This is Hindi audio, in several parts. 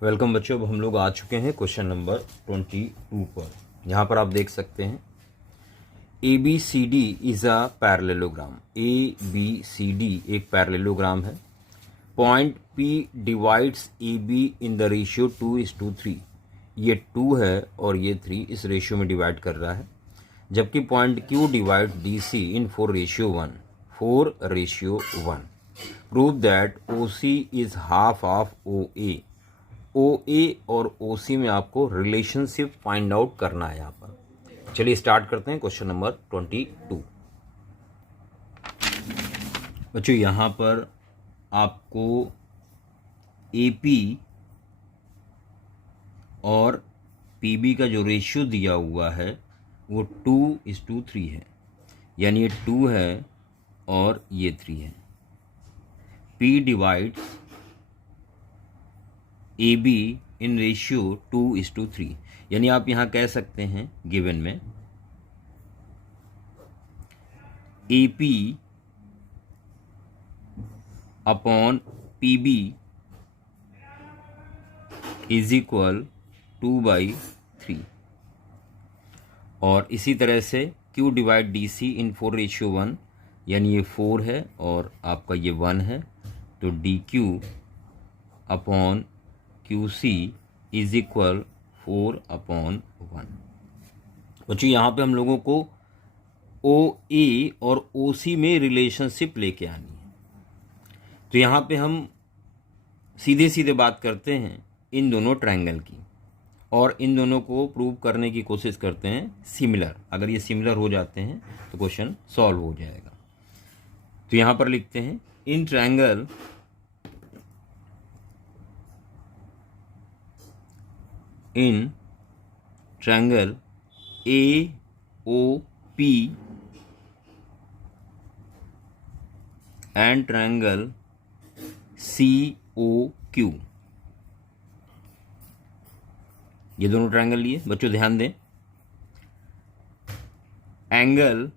वेलकम बच्चों। अब हम लोग आ चुके हैं क्वेश्चन नंबर 22 पर। यहाँ पर आप देख सकते हैं A B C D is a parallelogram. A B C D एक पैरेललोग्राम है। Point P divides A B in the ratio 2:3। ये 2 है और ये 3 इस रेशियो में डिवाइड कर रहा है। जबकि point Q divide D C in 4:1। 4:1। Prove that O C is half of O A. O A और ओ सी में आपको रिलेशनशिप फाइंड आउट करना है। यहाँ पर चलिए स्टार्ट करते हैं क्वेश्चन नंबर 22। बच्चों यहाँ पर आपको ए पी और पी बी का जो रेशियो दिया हुआ है वो 2:3 है, यानी ये 2 है और ये 3 है। P divides A B in ratio 2:3, यानी आप यहाँ कह सकते हैं गिवन में A P upon P B is equal 2/3। और इसी तरह से Q divide D C in 4:1, यानी ये 4 है और आपका ये 1 है, तो D Q upon Q C is equal 4/1। बच्चों यहाँ पे हम लोगों को ओ ए और ओ सी में रिलेशनशिप लेके आनी है। तो यहाँ पे हम सीधे सीधे बात करते हैं इन दोनों ट्रायंगल की और इन दोनों को प्रूव करने की कोशिश करते हैं सिमिलर। अगर ये सिमिलर हो जाते हैं तो क्वेश्चन सॉल्व हो जाएगा। तो यहाँ पर लिखते हैं in triangle A O P and triangle C O Q, ये दोनों ट्रायंगल लिए। बच्चों ध्यान दें, एंगल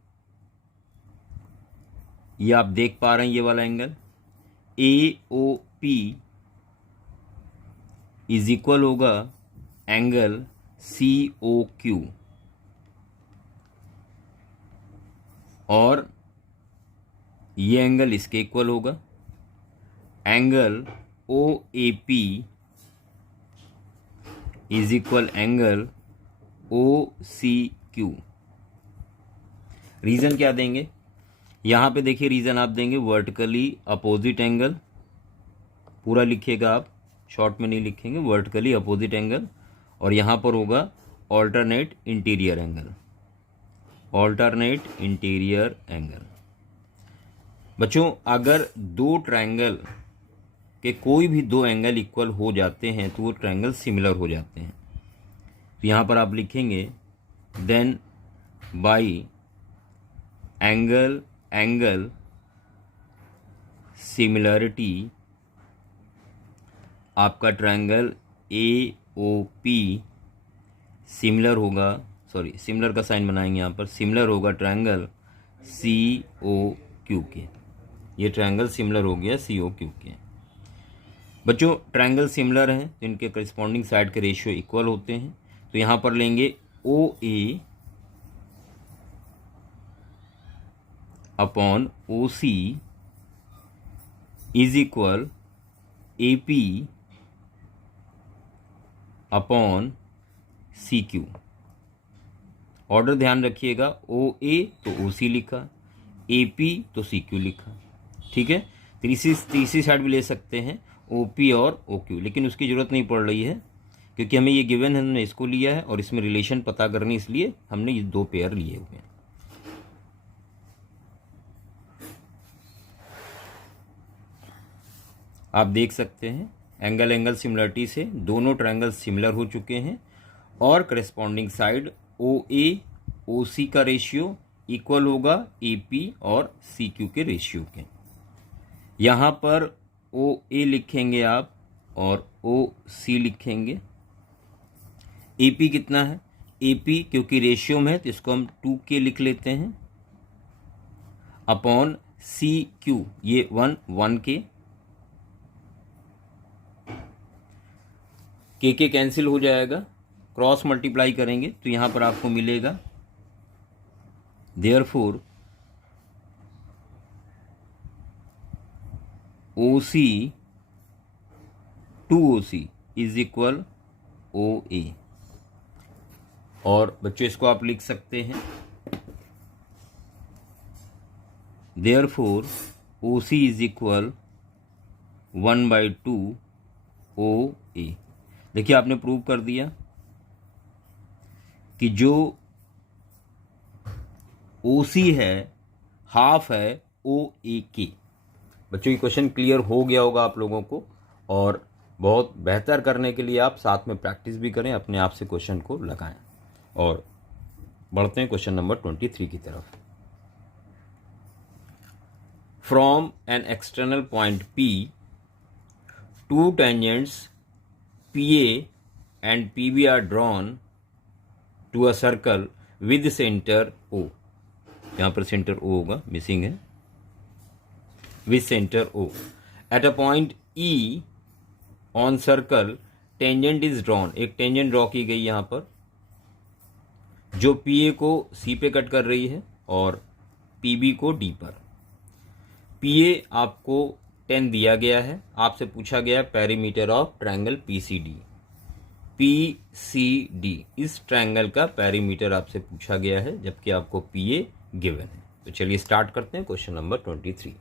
ये आप देख पा रहे हैं, ये वाला angle A O P is equal होगा एंगल सी ओ क्यू, और ये एंगल इसके इक्वल होगा angle O A P is equal angle O C Q. Reason क्या देंगे यहाँ पे? देखिए रीजन आप देंगे वर्टिकली अपोजिट एंगल, पूरा लिखिएगा आप, शॉर्ट में नहीं लिखेंगे, वर्टिकली अपोजिट एंगल, और यहाँ पर होगा alternate interior angle. Alternate interior angle. बच्चों अगर दो ट्रायंगल के कोई भी दो एंगल इक्वल हो जाते हैं तो वो ट्रायंगल सिमिलर हो जाते हैं। तो यहाँ पर आप लिखेंगे then by angle angle similarity आपका triangle A O P similar होगा, सॉरी सिमिलर का साइन बनाएंगे यहाँ पर, सिमिलर होगा ट्रायंगल सी ओ क्यू के। ये ट्रायंगल सिमिलर हो गया सी ओ क्यू के। बच्चों ट्रायंगल सिमिलर हैं तो इनके करस्पॉन्डिंग साइड के रेशियो इक्वल होते हैं। तो यहाँ पर लेंगे O A upon O C is equal A P upon C Q. Order ध्यान रखिएगा, ओ ए तो ओ सी लिखा, ए पी तो सी क्यू लिखा, ठीक है। तीसरी साइड भी ले सकते हैं ओ पी और ओ क्यू, लेकिन उसकी ज़रूरत नहीं पड़ रही है क्योंकि हमें ये गिवन है, हमने इसको लिया है और इसमें रिलेशन पता करनी, इसलिए हमने ये दो पेयर लिए हुए हैं। आप देख सकते हैं एंगल एंगल सिमिलरिटी से दोनों ट्रायंगल सिमिलर हो चुके हैं और करस्पॉन्डिंग साइड ओ ए ओ सी का रेशियो इक्वल होगा ए पी और सी क्यू के रेशियो के। यहाँ पर ओ ए लिखेंगे आप और ओ सी लिखेंगे। ए पी कितना है? ए पी क्योंकि रेशियो में है तो इसको हम 2K लिख लेते हैं, अपॉन सी क्यू ये 1K, के कैंसिल हो जाएगा, क्रॉस मल्टीप्लाई करेंगे तो यहाँ पर आपको मिलेगा therefore OC two OC is equal OA। और बच्चों इसको आप लिख सकते हैं therefore OC is equal 1/2 OA। देखिए आपने प्रूव कर दिया कि जो OC है हाफ है OA के। बच्चों ये क्वेश्चन क्लियर हो गया होगा आप लोगों को, और बहुत बेहतर करने के लिए आप साथ में प्रैक्टिस भी करें, अपने आप से क्वेश्चन को लगाएं। और बढ़ते हैं क्वेश्चन नंबर 23 की तरफ। From an external point P, two tangents PA and PB are drawn to a circle with center O। यहाँ पर सेंटर O होगा, मिसिंग है, with center O। At a point E on circle tangent is drawn, एक टेंजेंट ड्रॉ की गई यहाँ पर जो PA को C पे कट कर रही है और PB को D पर। PA आपको 10 दिया गया है, आपसे पूछा गया perimeter of triangle PCD। PCD इस ट्रायंगल का पेरीमीटर आपसे पूछा गया है, जबकि आपको PA गिवन है। तो चलिए स्टार्ट करते हैं क्वेश्चन नंबर 23।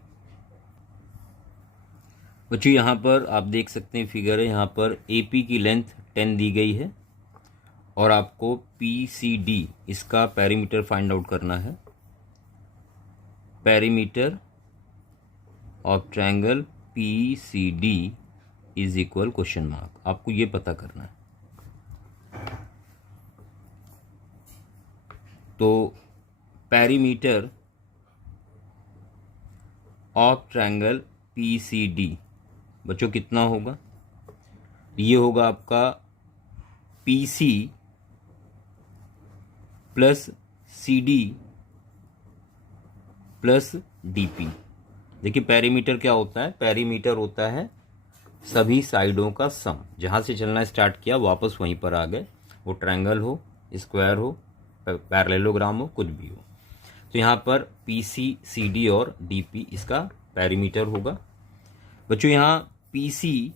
बच्चों यहाँ पर आप देख सकते हैं फिगर है, यहाँ पर AP की लेंथ 10 दी गई है और आपको PCD इसका पेरीमीटर फाइंड आउट करना है। Perimeter of triangle PCD is equal question mark, आपको ये पता करना है। तो पेरीमीटर ऑफ ट्रायंगल PCD बच्चों कितना होगा? ये होगा आपका PC plus CD plus DP। देखिए पेरीमीटर क्या होता है? पेरीमीटर होता है सभी साइडों का सम। जहाँ से चलना स्टार्ट किया वापस वहीं पर आ गए, वो ट्रायंगल हो, स्क्वायर हो, पैरेललोग्राम हो, कुछ भी हो। तो यहाँ पर PC, CD और DP इसका पेरीमीटर होगा। बच्चों यहाँ PC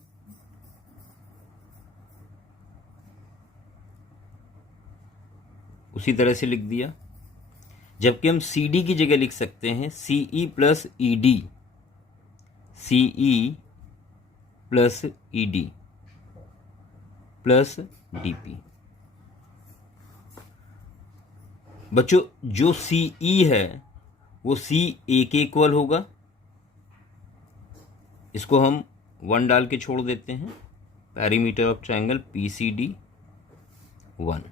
उसी तरह से लिख दिया, जबकि हम CD की जगह लिख सकते हैं CE plus ED, CE plus ED plus DP। बच्चों जो CE है वो CA के इक्वल होगा, इसको हम 1 डाल के छोड़ देते हैं। Perimeter of triangle PCD 1।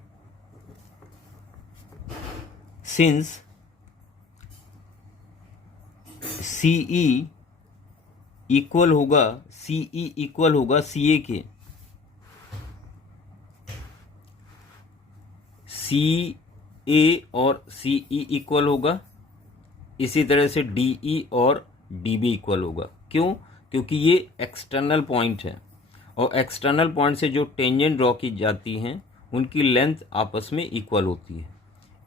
Since CE equal होगा CA के, CA और CE इक्वल होगा, इसी तरह से DE और DB इक्वल होगा। क्यों? क्योंकि ये एक्सटर्नल पॉइंट है और एक्सटर्नल पॉइंट से जो टेंजेंट ड्रॉ की जाती हैं उनकी लेंथ आपस में इक्वल होती है।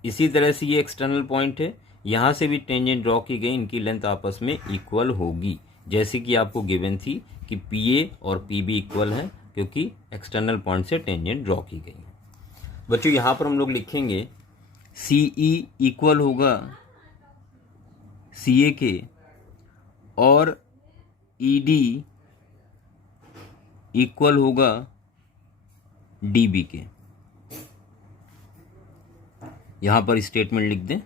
इसी तरह से ये एक्सटर्नल पॉइंट है, यहाँ से भी टेंजेंट ड्रॉ की गई, इनकी लेंथ आपस में इक्वल होगी, जैसे कि आपको गिवन थी कि PA और PB इक्वल है क्योंकि एक्सटर्नल पॉइंट से टेंजेंट ड्रॉ की गई है। बच्चों यहाँ पर हम लोग लिखेंगे CE इक्वल होगा CA के और ED इक्वल होगा DB के। यहां पर स्टेटमेंट लिख दें,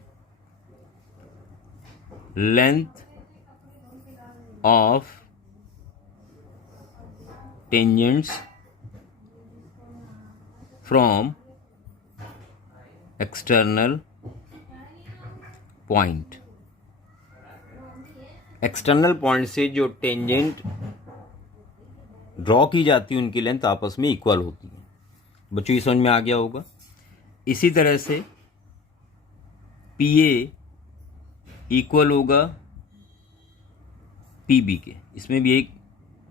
length of tangents from external point. External point से जो टेंजेंट ड्रॉ की जाती है उनकी लेंथ आपस में इक्वल होती है। बच्चों ये समझ में आ गया होगा। इसी तरह से PA इक्वल होगा PB के, इसमें भी एक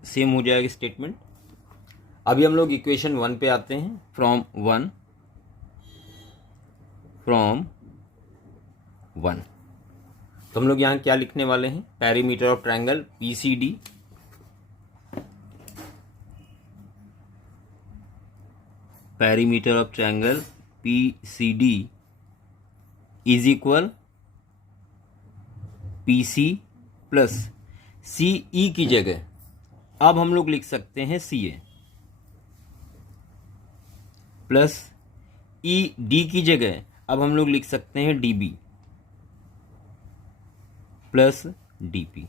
सेम हो जाएगा स्टेटमेंट। अभी हम लोग इक्वेशन 1 पे आते हैं। फ्रॉम वन तो हम लोग यहाँ क्या लिखने वाले हैं, perimeter of triangle PCD perimeter of triangle PCD is equal PC plus CE की जगह अब हम लोग लिख सकते हैं CA प्लस ED की जगह अब हम लोग लिख सकते हैं DB प्लस DP।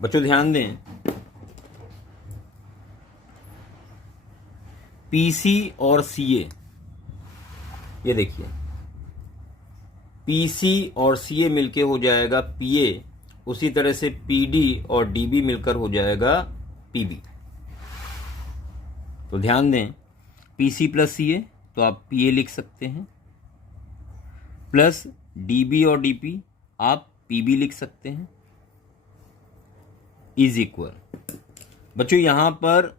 बच्चों ध्यान दें, PC और CA, ये देखिए PC और CA मिलके हो जाएगा PA, उसी तरह से PD और DB मिलकर हो जाएगा PB। तो ध्यान दें, PC प्लस CA तो आप PA लिख सकते हैं, प्लस DB और DP आप PB लिख सकते हैं, इज इक्वल। बच्चों यहां पर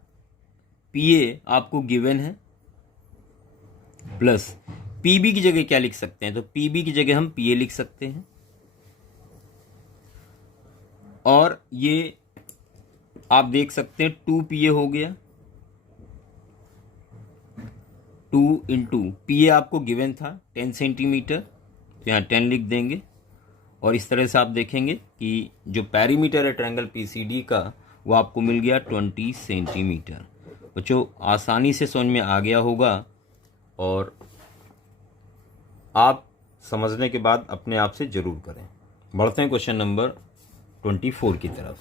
PA आपको गिवन है, प्लस PB की जगह क्या लिख सकते हैं, तो PB की जगह हम PA लिख सकते हैं, और ये आप देख सकते हैं 2PA हो गया, 2 इंटू PA आपको गिवन था 10 सेंटीमीटर, तो यहाँ 10 लिख देंगे, और इस तरह से आप देखेंगे कि जो पेरीमीटर है ट्रायंगल PCD का वो आपको मिल गया 20 सेंटीमीटर। बच्चों आसानी से समझ में आ गया होगा, और आप समझने के बाद अपने आप से जरूर करें। बढ़ते हैं क्वेश्चन नंबर 24 की तरफ।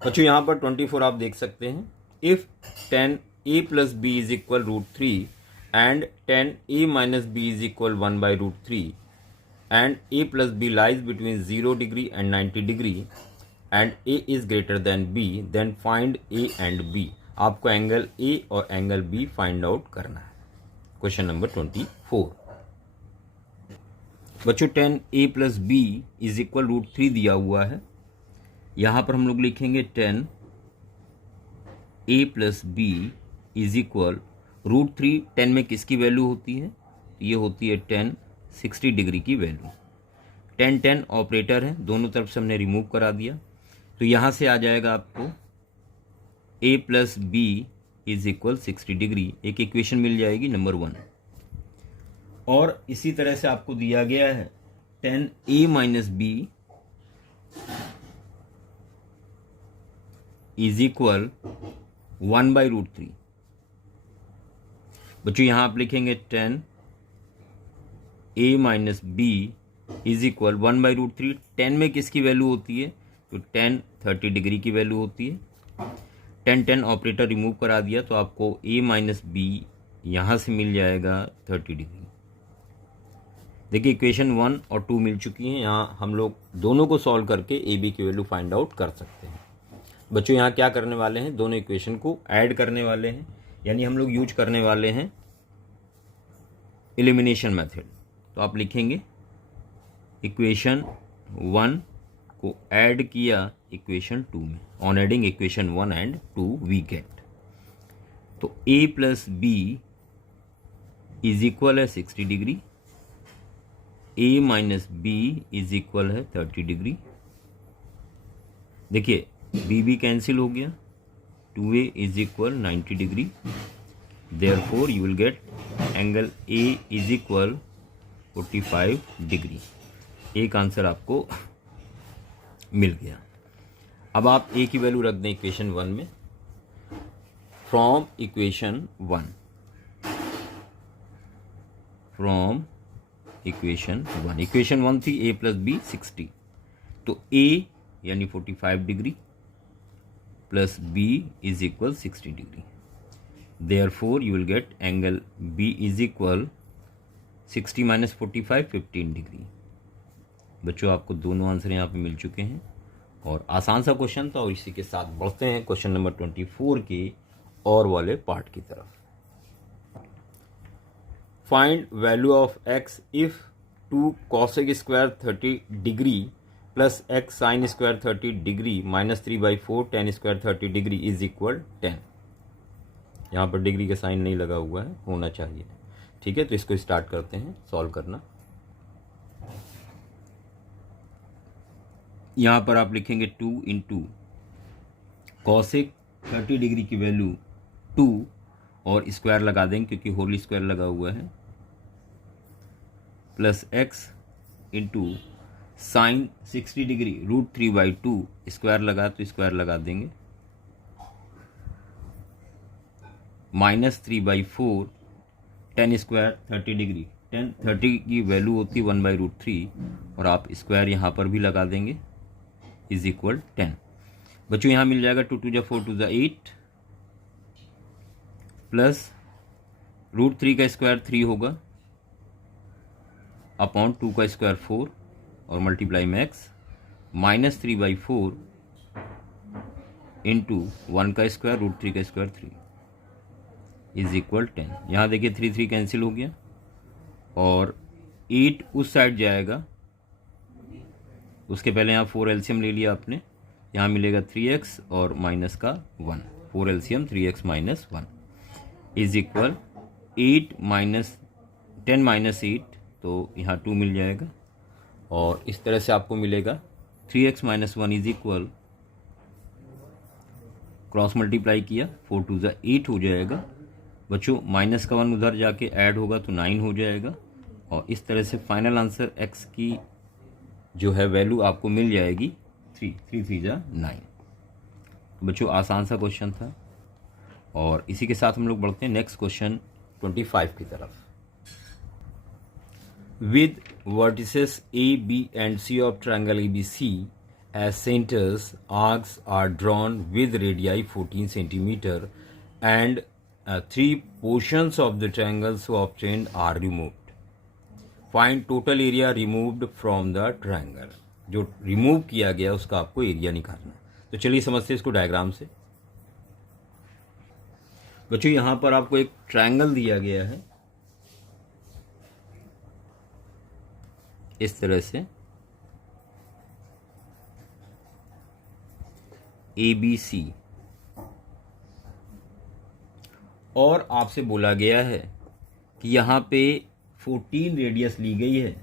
बच्चों यहाँ पर 24 आप देख सकते हैं, if 10a plus B is equal √3 and 10a minus B is equal 1/√3 and a plus b lies between 0 degree and 90 degree and a is greater than b, then find a and b। आपको एंगल a और एंगल b फाइंड आउट करना है। Question number 24। बच्चों 10a plus b is equal √3 दिया हुआ है, यहां पर हम लोग लिखेंगे 10a plus b is equal √3। 10 में किसकी वैल्यू होती है, ये होती है 10 60 डिग्री की वैल्यू। 10 ऑपरेटर है, दोनों तरफ से हमने रिमूव करा दिया, तो यहां से आ जाएगा आपको a plus B is equal 60 degree, एक इक्वेशन मिल जाएगी नंबर 1। और इसी तरह से आपको दिया गया है 10a minus B is equal 1/√3। बच्चों यहां आप लिखेंगे 10a minus B is equal 1/√3। 10 में किसकी वैल्यू होती है, तो 10 30 डिग्री की वैल्यू होती है। 10 ऑपरेटर रिमूव करा दिया, तो आपको a माइनस बी यहां से मिल जाएगा 30 डिग्री। देखिए इक्वेशन 1 और 2 मिल चुकी हैं, यहाँ हम लोग दोनों को सॉल्व करके ए बी की वैल्यू फाइंड आउट कर सकते हैं। बच्चों यहाँ क्या करने वाले हैं, दोनों इक्वेशन को ऐड करने वाले हैं, यानी हम लोग यूज करने वाले हैं एलिमिनेशन मेथड। तो आप लिखेंगे इक्वेशन 1 को ऐड किया इक्वेशन 2 में, on adding equation 1 and 2 we get, तो a plus B is equal है 60 degree, a minus B is equal है 30 डिग्री। देखिए b कैंसिल हो गया, 2a is equal 90 degree, therefore you will get angle a is equal 45 degree. एक आंसर आपको मिल गया। अब आप a की वैल्यू रख दें इक्वेशन 1 में, फ्रॉम इक्वेशन 1 इक्वेशन 1 थी a प्लस बी 60, तो a यानी 45 degree plus b is equal 60 degree, therefore you will get angle b is equal 60 minus 45 15 degree. बच्चों आपको दोनों आंसर यहाँ पे मिल चुके हैं, और आसान सा क्वेश्चन था। और इसी के साथ बढ़ते हैं क्वेश्चन नंबर 24 के और वाले पार्ट की तरफ। Find value of x if 2 cosec square 30 degree plus x sine square 30 degree minus 3/4 ten square 30 degree is equal 10। यहाँ पर डिग्री का साइन नहीं लगा हुआ है, होना चाहिए। ठीक है, तो इसको स्टार्ट करते हैं सॉल्व करना। यहाँ पर आप लिखेंगे 2 इंटू कॉसेक 30 डिग्री की वैल्यू 2 और स्क्वायर लगा देंगे क्योंकि होल स्क्वायर लगा हुआ है, plus x into sine 60 degree √3/2 square लगा तो स्क्वायर लगा देंगे, माइनस 3/4 टेन स्क्वायर 30 डिग्री। 30 की वैल्यू होती है 1/√3 और आप स्क्वायर यहाँ पर भी लगा देंगे, इज इक्वल 10। बच्चों यहाँ मिल जाएगा 2 × 4 = 8 प्लस √3 का स्क्वायर 3 होगा अपॉन 2 का स्क्वायर 4 और मल्टीप्लाई में एक्स माइनस 3/4 इंटू 1 का स्क्वायर √3 का स्क्वायर 3 इज इक्वल 10। यहाँ देखिए 3 कैंसिल हो गया और 8 उस साइड जाएगा, उसके पहले यहाँ 4 एलसीएम ले लिया आपने, यहाँ मिलेगा 3x और माइनस का 1, 4 LCM 3x - 1 is equal 8 minus 10 - 8, तो यहाँ 2 मिल जाएगा और इस तरह से आपको मिलेगा 3x - 1 is equal, cross multiply किया 4 × 2 = 8 हो जाएगा। बच्चों माइनस का 1 उधर जाके ऐड होगा तो 9 हो जाएगा और इस तरह से फाइनल आंसर x की जो है वैल्यू आपको मिल जाएगी 3 3 × 9। बच्चों आसान सा क्वेश्चन था और इसी के साथ हम लोग बढ़ते हैं नेक्स्ट क्वेश्चन 25 की तरफ। With vertices A, B and C of triangle ABC as centers, arcs are drawn with radii 14 centimeter and 3 portions of the triangle so obtained are removed. Find total area removed from the triangle. जो रिमूव किया गया उसका आपको एरिया निकालना है। तो चलिए समझते हैं इसको डायग्राम से। बच्चों यहाँ पर आपको एक ट्रायंगल दिया गया है इस तरह से ABC और आपसे बोला गया है कि यहाँ पे 14 रेडियस ली गई है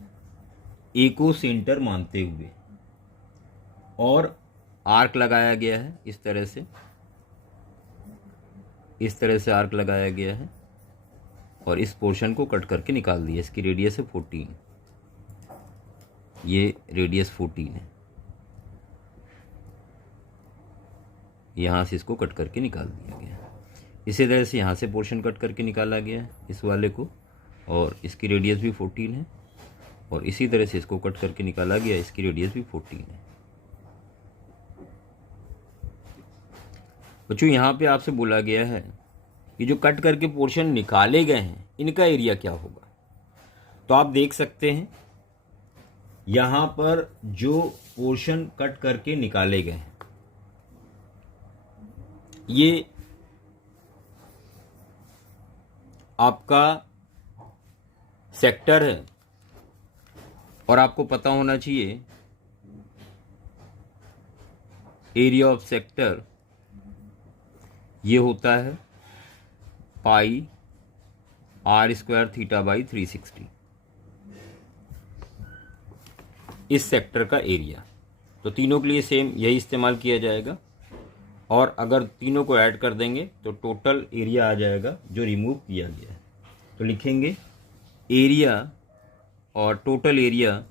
ए को सेंटर मानते हुए और आर्क लगाया गया है इस तरह से आर्क लगाया गया है और इस पोर्शन को कट करके निकाल दिया। इसकी रेडियस है 14, ये रेडियस 14 है, यहाँ से इसको कट करके निकाल दिया गया। इसी तरह से यहाँ से पोर्शन कट करके निकाला गया इस वाले को और इसकी रेडियस भी 14 है और इसी तरह से इसको कट करके निकाला गया, इसकी रेडियस भी 14 है। बच्चों यहाँ पे आपसे बोला गया है कि जो कट करके पोर्शन निकाले गए हैं इनका एरिया क्या होगा। तो आप देख सकते हैं यहाँ पर जो पोर्शन कट करके निकाले गए हैं ये आपका सेक्टर है और आपको पता होना चाहिए एरिया ऑफ सेक्टर ये होता है पाई r² θ/ 360, इस सेक्टर का एरिया। तो तीनों के लिए सेम यही इस्तेमाल किया जाएगा और अगर तीनों को ऐड कर देंगे तो टोटल एरिया आ जाएगा जो रिमूव किया गया है। तो लिखेंगे एरिया और टोटल एरिया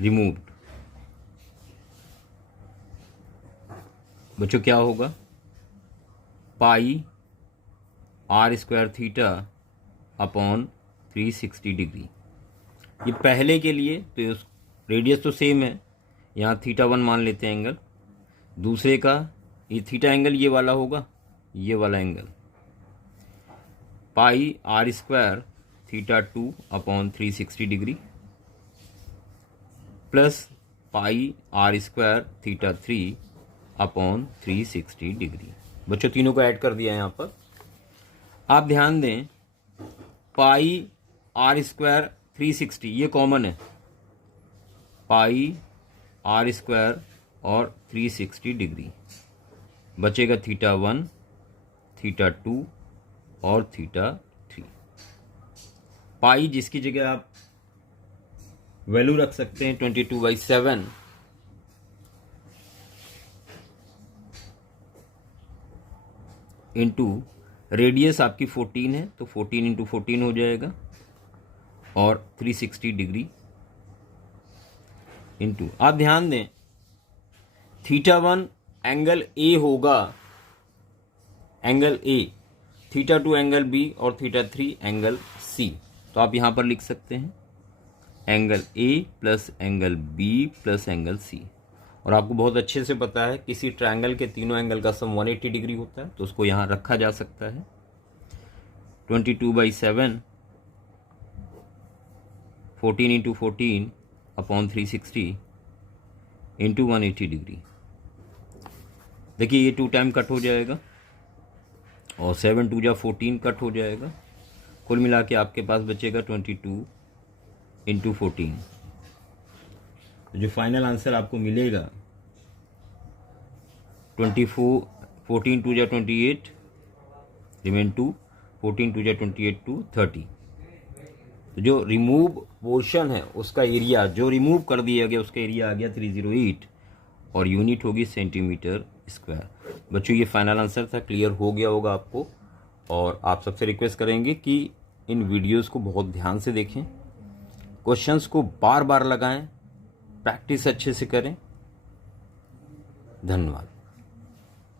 रिमूव्ड। बच्चों क्या होगा पाई r² θ अपॉन 360 डिग्री। ये पहले के लिए तो रेडियस तो सेम है, यहाँ θ1 मान लेते हैं एंगल। दूसरे का ये थीटा एंगल ये वाला होगा, ये वाला angle pi r² θ2 upon 360 degree plus pi r² θ3 upon 360 degree. बच्चों तीनों को ऐड कर दिया यहाँ पर। आप ध्यान दें पाई आर स्क्वायर 360 ये कॉमन है, पाई आर स्क्वायर और 360 डिग्री, बचेगा θ1, θ2 और θ3। पाई जिसकी जगह आप वैल्यू रख सकते हैं 22/7 इंटू रेडियस आपकी 14 है तो 14 इंटू 14 हो जाएगा, और 360 डिग्री इंटू, आप ध्यान दें θ1 एंगल ए होगा, एंगल ए, θ2 एंगल बी और θ3 एंगल सी। तो आप यहां पर लिख सकते हैं angle A plus angle B plus angle C. और आपको बहुत अच्छे से पता है किसी ट्रायंगल के तीनों एंगल का सम 180 डिग्री होता है, तो उसको यहां रखा जा सकता है 22/7 14 इंटू 14 अपॉन 360 इंटू 180 डिग्री। देखिए ये 2 टाइम कट हो जाएगा और 7 2 जा 14 कट हो जाएगा, कुल मिला के आपके पास बचेगा 22 इंटू 14। तो जो फाइनल आंसर आपको मिलेगा 14 2 जा 28 रिमेन 2, 14 2 जा 28 2 30। तो जो रिमूव पोर्शन है उसका एरिया, जो रिमूव कर दिया गया उसका एरिया आ गया 308 और यूनिट होगी सेंटीमीटर स्क्वायर। बच्चों ये फाइनल आंसर था, क्लियर हो गया होगा आपको। और आप सबसे रिक्वेस्ट करेंगे कि इन वीडियोस को बहुत ध्यान से देखें, क्वेश्चंस को बार बार लगाएं, प्रैक्टिस अच्छे से करें। धन्यवाद।